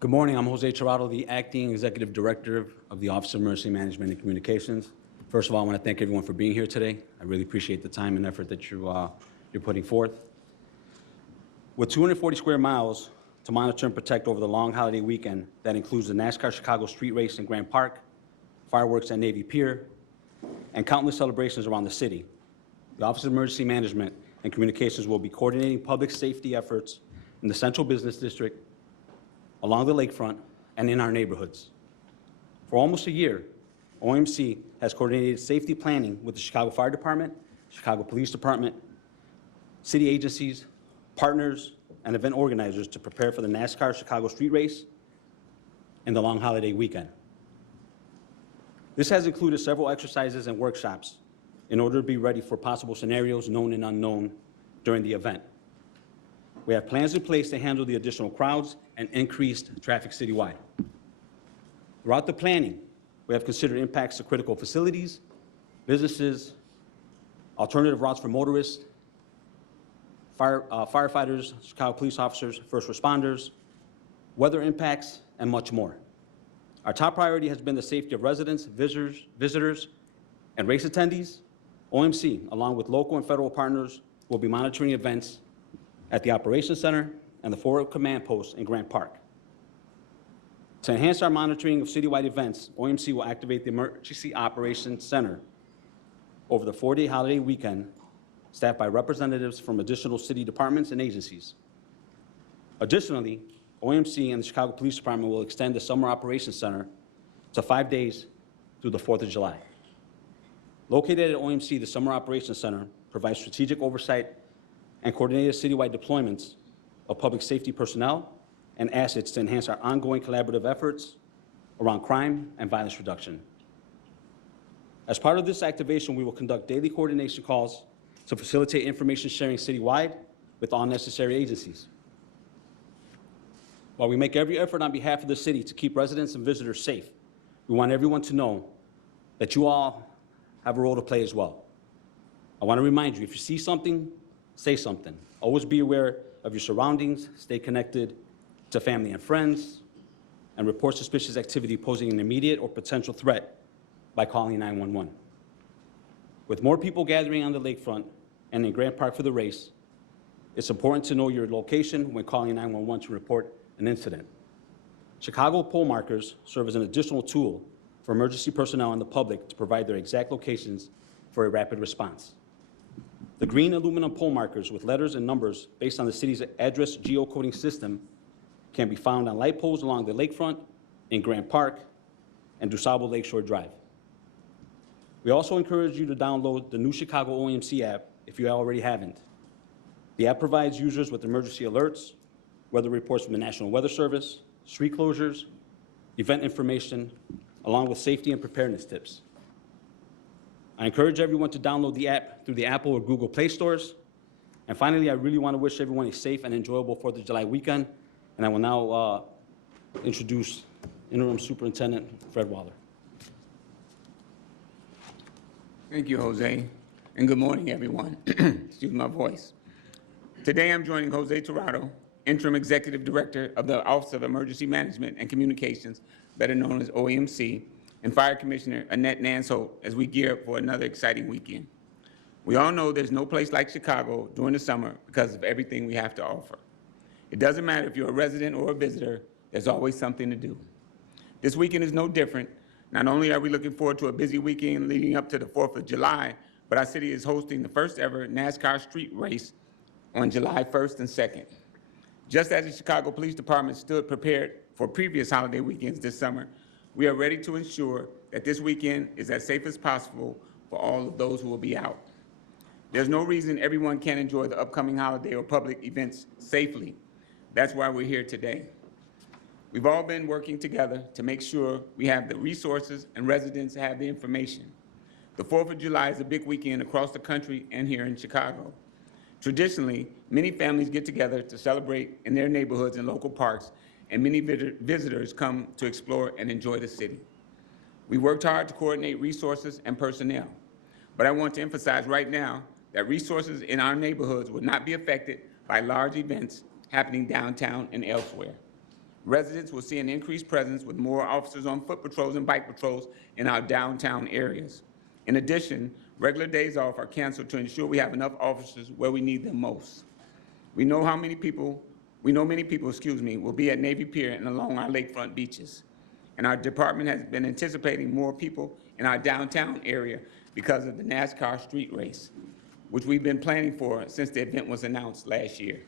Good morning. I'm Jose Tirado, the Acting Executive Director of the Office of Emergency Management and Communications. First of all, I want to thank everyone for being here today. I really appreciate the time and effort that you're putting forth. With 240 square miles to monitor and protect over the long holiday weekend, that includes the NASCAR Chicago Street Race in Grant Park, fireworks at Navy Pier, and countless celebrations around the city, the Office of Emergency Management and Communications will be coordinating public safety efforts in the Central Business District, along the lakefront, and in our neighborhoods. For almost a year, OEMC has coordinated safety planning with the Chicago Fire Department, Chicago Police Department, city agencies, partners, and event organizers to prepare for the NASCAR Chicago Street Race and the long holiday weekend. This has included several exercises and workshops in order to be ready for possible scenarios, known and unknown, during the event. We have plans in place to handle the additional crowds and increased traffic citywide. Throughout the planning, we have considered impacts to critical facilities, businesses, alternative routes for motorists, firefighters, Chicago police officers, first responders, weather impacts, and much more. Our top priority has been the safety of residents, visitors, and race attendees. OMC, along with local and federal partners, will be monitoring events at the Operations Center and the Forward Command Post in Grant Park. To enhance our monitoring of citywide events, OMC will activate the Emergency Operations Center over the 4-day holiday weekend, staffed by representatives from additional city departments and agencies. Additionally, OMC and the Chicago Police Department will extend the Summer Operations Center to 5 days through the 4th of July. Located at OMC, the Summer Operations Center provides strategic oversight and coordinated citywide deployments of public safety personnel and assets to enhance our ongoing collaborative efforts around crime and violence reduction. As part of this activation, we will conduct daily coordination calls to facilitate information sharing citywide with all necessary agencies. While we make every effort on behalf of the city to keep residents and visitors safe, we want everyone to know that you all have a role to play as well. I want to remind you, if you see something, say something. Always be aware of your surroundings, stay connected to family and friends, and report suspicious activity posing an immediate or potential threat by calling 911. With more people gathering on the lakefront and in Grant Park for the race, it's important to know your location when calling 911 to report an incident. Chicago pole markers serve as an additional tool for emergency personnel and the public to provide their exact locations for a rapid response. The green aluminum pole markers with letters and numbers based on the city's address geocoding system can be found on light poles along the lakefront, in Grant Park, and DuSable Lakeshore Drive. We also encourage you to download the new Chicago OEMC app if you already haven't. The app provides users with emergency alerts, weather reports from the National Weather Service, street closures, event information, along with safety and preparedness tips. I encourage everyone to download the app through the Apple or Google Play stores. And finally, I really want to wish everyone a safe and enjoyable 4th of July weekend. And I will now introduce Interim Superintendent Fred Waller. Thank you, Jose, and good morning, everyone. Excuse my voice. Today, I'm joining Jose Tirado, Interim Executive Director of the Office of Emergency Management and Communications, better known as OEMC, and Fire Commissioner Annette Nansholt as we gear up for another exciting weekend. We all know there's no place like Chicago during the summer because of everything we have to offer. It doesn't matter if you're a resident or a visitor, there's always something to do. This weekend is no different. Not only are we looking forward to a busy weekend leading up to the 4th of July, but our city is hosting the first ever NASCAR street race on July 1st and 2nd. Just as the Chicago Police Department stood prepared for previous holiday weekends this summer, we are ready to ensure that this weekend is as safe as possible for all of those who will be out. There's no reason everyone can't enjoy the upcoming holiday or public events safely. That's why we're here today. We've all been working together to make sure we have the resources and residents have the information. The 4th of July is a big weekend across the country and here in Chicago. Traditionally, many families get together to celebrate in their neighborhoods and local parks, and many visitors come to explore and enjoy the city. We worked hard to coordinate resources and personnel, but I want to emphasize right now that resources in our neighborhoods would not be affected by large events happening downtown and elsewhere. Residents will see an increased presence with more officers on foot patrols and bike patrols in our downtown areas. In addition, regular days off are canceled to ensure we have enough officers where we need them most. We know many people, will be at Navy Pier and along our lakefront beaches. And our department has been anticipating more people in our downtown area because of the NASCAR street race, which we've been planning for since the event was announced last year.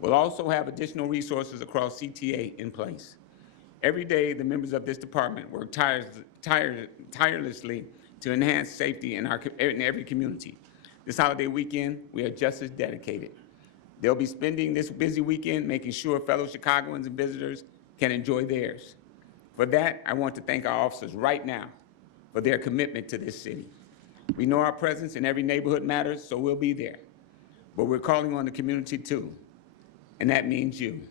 We'll also have additional resources across CTA in place. Every day, the members of this department work tirelessly to enhance safety in every community. This holiday weekend, we are just as dedicated. They'll be spending this busy weekend making sure fellow Chicagoans and visitors can enjoy theirs. For that, I want to thank our officers right now for their commitment to this city. We know our presence in every neighborhood matters, so we'll be there. But we're calling on the community too, and that means you.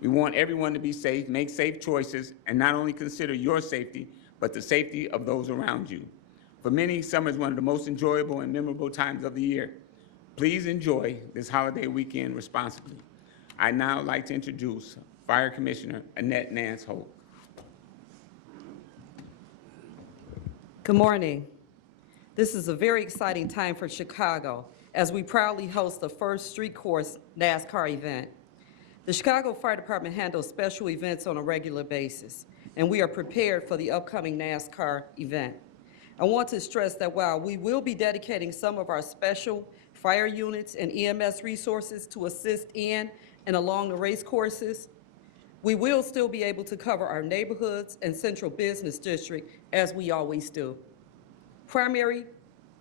We want everyone to be safe, make safe choices, and not only consider your safety, but the safety of those around you. For many, summer is one of the most enjoyable and memorable times of the year. Please enjoy this holiday weekend responsibly. I'd now like to introduce Fire Commissioner Annette Nance Holt. Good morning. This is a very exciting time for Chicago as we proudly host the first street course NASCAR event. The Chicago Fire Department handles special events on a regular basis, and we are prepared for the upcoming NASCAR event. I want to stress that while we will be dedicating some of our special fire units and EMS resources to assist in and along the race courses, we will still be able to cover our neighborhoods and central business district as we always do. Primary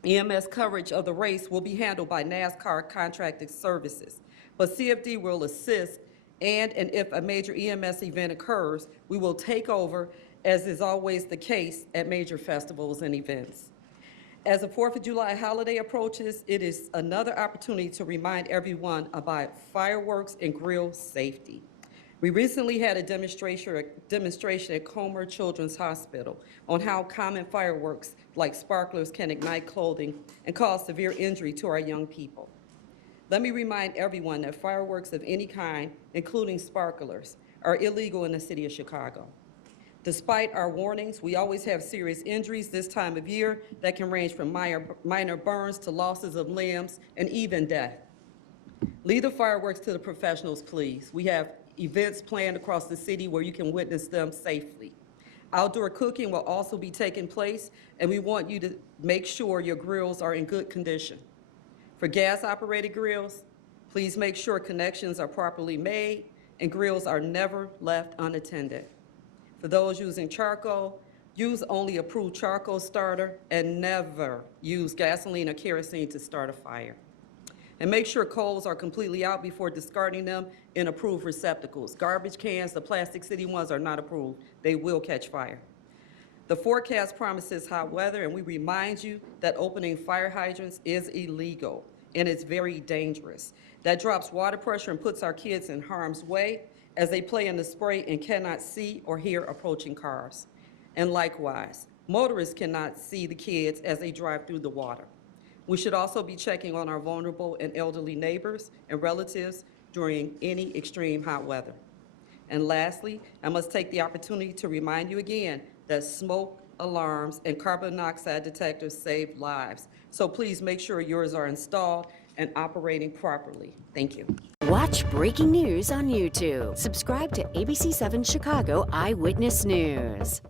EMS coverage of the race will be handled by NASCAR Contracted Services, but CFD will assist, and if a major EMS event occurs, we will take over, as is always the case at major festivals and events. As the 4th of July holiday approaches, it is another opportunity to remind everyone about fireworks and grill safety. We recently had a demonstration at Comer Children's Hospital on how common fireworks like sparklers can ignite clothing and cause severe injury to our young people. Let me remind everyone that fireworks of any kind, including sparklers, are illegal in the city of Chicago. Despite our warnings, we always have serious injuries this time of year that can range from minor burns to losses of limbs and even death. Leave the fireworks to the professionals, please. We have events planned across the city where you can witness them safely. Outdoor cooking will also be taking place, and we want you to make sure your grills are in good condition. For gas-operated grills, please make sure connections are properly made and grills are never left unattended. For those using charcoal, use only approved charcoal starter and never use gasoline or kerosene to start a fire. And make sure coals are completely out before discarding them in approved receptacles. Garbage cans, the Plastic City ones, are not approved. They will catch fire. The forecast promises hot weather, and we remind you that opening fire hydrants is illegal, and it's very dangerous. That drops water pressure and puts our kids in harm's way as they play in the spray and cannot see or hear approaching cars. And likewise, motorists cannot see the kids as they drive through the water. We should also be checking on our vulnerable and elderly neighbors and relatives during any extreme hot weather. And lastly, I must take the opportunity to remind you again that smoke alarms and carbon monoxide detectors save lives. So please make sure yours are installed and operating properly. Thank you. Watch breaking news on YouTube. Subscribe to ABC7 Chicago Eyewitness News.